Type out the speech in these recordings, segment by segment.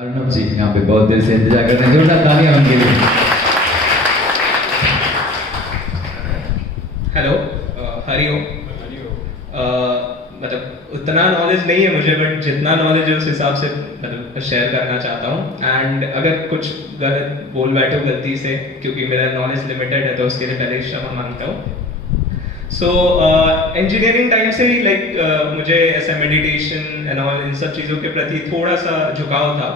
अर्नब जी यहाँ पे बहुत देर से इंतजार कर रहे हैं, जोरदार तालियां उनके लिए। हेलो, हरिओम। मतलब उतना नॉलेज नहीं है मुझे, बट जितना नॉलेज है उस हिसाब से मतलब शेयर करना चाहता हूँ। एंड अगर कुछ गलत बोल बैठो गलती से, क्योंकि मेरा नॉलेज लिमिटेड है, तो उसके लिए पहले ही क्षमा मांगता हूँ। सो इंजीनियरिंग टाइम से ही मुझे ऐसा मेडिटेशन एंड ऑल इन सब चीज़ों के प्रति थोड़ा सा झुकाव था।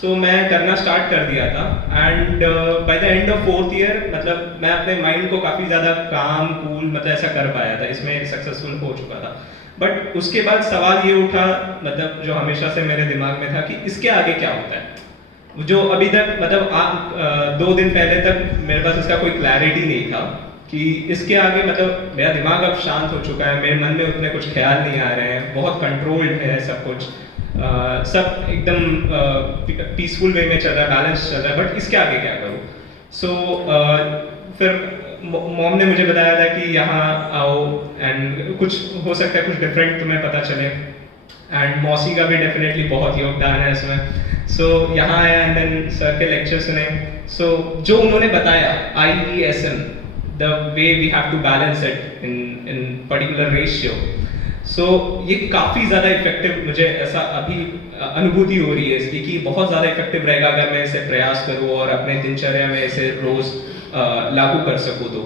सो मैं करना स्टार्ट कर दिया था। And by the end of 4th year मतलब मैं अपने माइंड को काफ़ी ज़्यादा काम कूल मतलब ऐसा कर पाया था, इसमें सक्सेसफुल हो चुका था। बट उसके बाद सवाल ये उठा, मतलब जो हमेशा से मेरे दिमाग में था कि इसके आगे क्या होता है, जो अभी तक मतलब 2 दिन पहले तक मेरे पास इसका कोई क्लैरिटी नहीं था कि इसके आगे मतलब मेरा दिमाग अब शांत हो चुका है, मेरे मन में उतने कुछ ख्याल नहीं आ रहे हैं, बहुत कंट्रोल्ड है सब कुछ, सब एकदम पीसफुल वे में चल रहा है, बैलेंस चल रहा है। बट इसके आगे क्या करूँ? सो फिर मॉम ने मुझे बताया था कि यहाँ आओ एंड कुछ हो सकता है, कुछ डिफरेंट तुम्हें पता चले। एंड मौसी का भी डेफिनेटली बहुत योगदान है इसमें। सो यहाँ आया एंड देन सर के लेक्चर सुने। सो जो उन्होंने बताया IESM, the way we have to balance it in particular ratio, so ये काफ़ी ज़्यादा इफेक्टिव मुझे ऐसा अभी अनुभूति हो रही है इसकी कि बहुत ज़्यादा इफेक्टिव रहेगा अगर मैं इसे प्रयास करूँ और अपने दिनचर्या में इसे रोज़ लागू कर सकूँ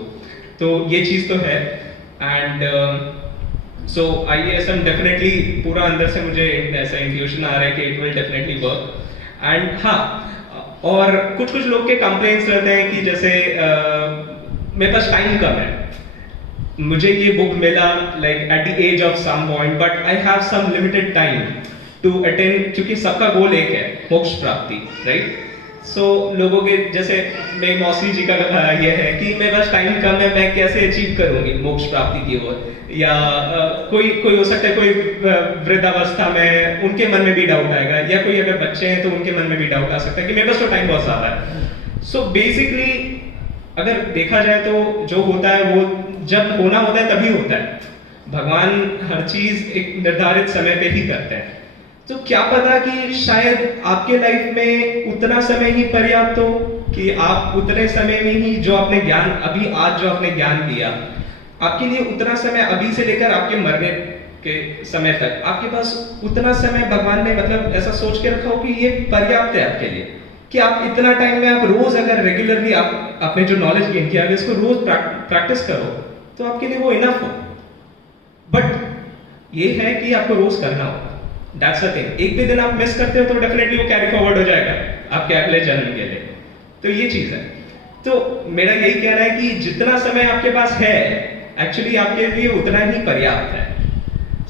तो ये चीज़ तो है। एंड सो IESM डेफिनेटली पूरा अंदर से मुझे ऐसा इंट्यूशन आ रहा है कि it will definitely work. And हाँ, और कुछ लोग के कंप्लेंट्स रहते हैं कि जैसे मेरे पास टाइम कम है, मुझे ये बुक मिला like at the age of some point, but I have some limited time to attend, क्योंकि सबका गोल एक है, मोक्ष प्राप्ति, राइट? सो लोगों के जैसे मेरी मौसी जी का ये है कि मेरे पास टाइम कम है, मैं कैसे अचीव करूंगी मोक्ष प्राप्ति की ओर, या कोई हो सकता है कोई वृद्धावस्था में उनके मन में भी डाउट आएगा, या कोई अगर बच्चे हैं तो उनके मन में भी डाउट आ सकता है कि मेरे पास तो टाइम बहुत ज़्यादा है। सो बेसिकली अगर देखा जाए तो जो होता है वो जब होना होता है तभी होता है। भगवान हर चीज एक निर्धारित समय पे ही करते हैं। तो क्या पता कि शायद आपके लाइफ में उतना समय ही पर्याप्त हो कि आप उतने समय में ही जो आपने ज्ञान अभी आज जो आपने ज्ञान लिया, आपके लिए उतना समय अभी से लेकर आपके मरने के समय तक आपके पास उतना समय भगवान ने मतलब ऐसा सोच के रखा हो कि ये पर्याप्त है आपके लिए, कि आप इतना टाइम में आप रोज अगर रेगुलरली आपने जो नॉलेज गेन किया अगर इसको रोज प्रैक्टिस करो तो आपके लिए वो इनफ हो। बट ये है कि आपको रोज करना होगा, दैट्स द थिंग। एक भी दिन आप मिस करते हो तो डेफिनेटली वो कैरी फॉरवर्ड हो जाएगा आपके अगले जन्म के लिए। तो ये चीज है। तो मेरा यही कहना है कि जितना समय आपके पास है एक्चुअली आपके लिए उतना ही पर्याप्त है।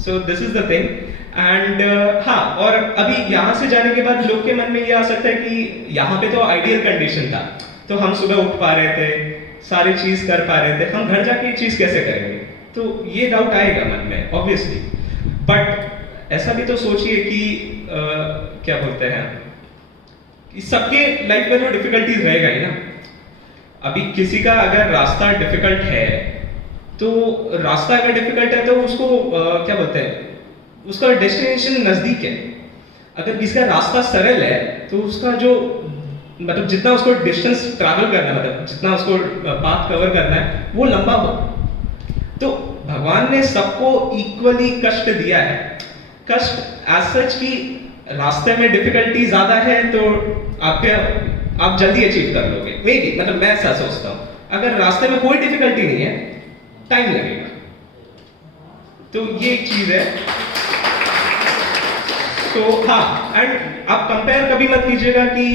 So this is the thing. And हाँ, और अभी यहाँ से जाने के बाद लोग के मन में ये आ सकता है कि यहाँ पे तो आइडियल कंडीशन था, तो हम सुबह उठ पा रहे थे, सारी चीज कर पा रहे थे, हम घर जाके ये चीज कैसे करेंगे? तो ये डाउट आएगा मन में ऑब्वियसली। बट ऐसा भी तो सोचिए कि क्या बोलते हैं कि सबके लाइफ में जो डिफिकल्टीज रहेगा ही ना। अभी किसी का अगर रास्ता डिफिकल्ट है तो रास्ता अगर डिफिकल्ट है तो उसको क्या बोलते हैं, उसका डेस्टिनेशन नजदीक है। अगर किसी का रास्ता सरल है तो उसका जो मतलब जितना उसको डिस्टेंस ट्रैवल करना है, मतलब जितना उसको पाथ कवर करना है वो लंबा हो। तो भगवान ने सबको इक्वली कष्ट दिया है। कष्ट एज सच की रास्ते में डिफिकल्टी ज्यादा है तो आप जल्दी अचीव कर लोगे मे बी, मतलब मैं ऐसा सोचता हूँ। अगर रास्ते में कोई डिफिकल्टी नहीं है, टाइम लगेगा। तो ये एक चीज है। तो हाँ, एंड आप कंपेयर कभी मत कीजिएगा कि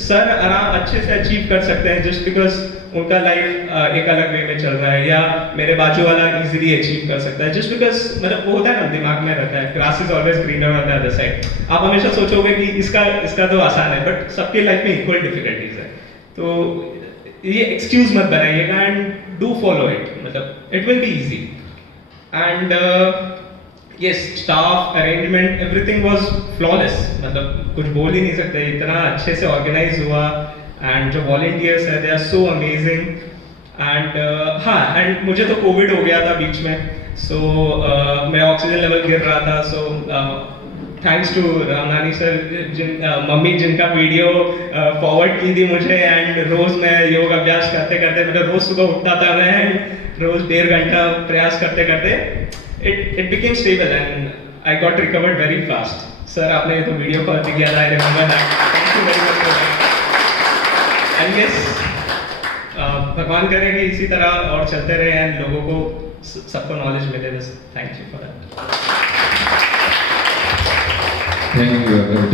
सर आराम अच्छे से अचीव कर सकते हैं जस्ट बिकॉज उनका लाइफ एक अलग वे में चल रहा है, या मेरे बाजू वाला इजीली अचीव कर सकता है जस्ट बिकॉज मतलब वो होता है ना, दिमाग में रहता है grass is always greener on the other side. आप हमेशा सोचोगे कि इसका तो आसान है, बट सबके लाइफ में इक्वल डिफिकल्टीज है। तो ये एक्सक्यूज मत बनाइएगा एंड डू फॉलो इट, मतलब it will be easy. And yes, staff arrangement everything was flawless, मतलब कुछ बोल ही नहीं सकते, इतना अच्छे से ऑर्गेनाइज हुआ। एंड जो वॉलंटियर्स हैं they are so amazing. And हाँ, एंड मुझे तो कोविड हो गया था बीच में, सो मेरा ऑक्सीजन लेवल गिर रहा था, so thanks to Ramnani sir, mummy जिनका वीडियो फॉरवर्ड की थी मुझे, एंड रोज़ मैं योग अभ्यास करते करते, मतलब रोज़ सुबह उठता था मैं, एंड रोज़ 1.5 घंटा प्रयास करते करते it became stable and I got recovered very fast. Sir आपने तो वीडियो कॉल भी किया था, I remember that. Thank you very much. And yes, भगवान करे कि इसी तरह और चलते रहे एंड लोगों को सबको नॉलेज मिले. बस thank you for that. Thank you.